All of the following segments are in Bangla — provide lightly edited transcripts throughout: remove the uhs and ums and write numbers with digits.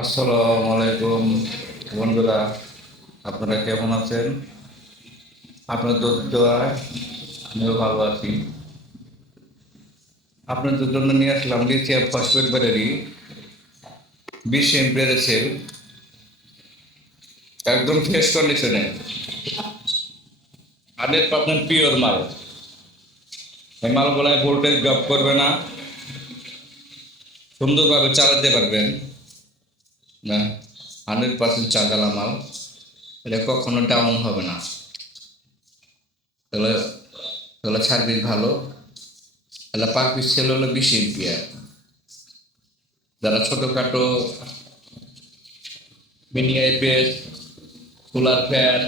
আসসালামু আলাইকুম বন্ধুরা, আপনারা কেমন আছেন? আপনাদের দোয়ায় আমিও ভালো আছি। আপনাদের জন্য নিয়ে আসলাম লিথিয়াম ফসফেট ব্যাটারি 20 এর সেল, একদম ফ্রেশ কন্ডিশনে, 100% পিওর মাল। এই মালগুলায় ভোল্টেজ ড্রপ করবে না, সুন্দরভাবে চালাতে পারবেন না। 100% চাঁদালা মাল, এটা কখনো ডাউন হবে না। তাহলে তাহলে সার্ভিস ভালো। তাহলে পার পিস সেল হলো 20 এম্পিয়ার। যারা ছোটোখাটো mini IPS, solar fan,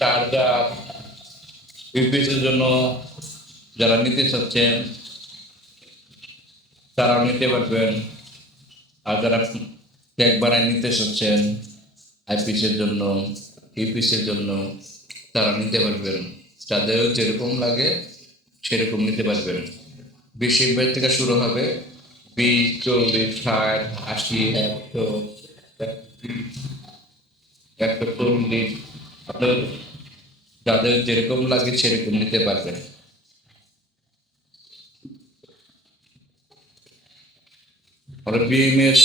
charger, ইউপিএসের জন্য যারা নিতে চাচ্ছেন তারাও নিতে পারবেন। আর যারা ট্যাগ বানায় নিতে চাচ্ছেন আইপিএসের জন্য, ইউপিএসের জন্য, তারা নিতে পারবেন। যাদেরও যেরকম লাগে সেরকম নিতে পারবেন। 20 এম্পিয়ার থেকে শুরু হবে, 20, 40, 60, 80, 100, 140। আপনার যাদের যেরকম লাগে সেরকম নিতে পারবেন। আমরা বিএমএস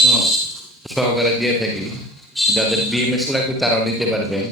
সহকারে দিয়ে থাকি। যাদের বিএমএস লাগবে তারাও নিতে পারবেন।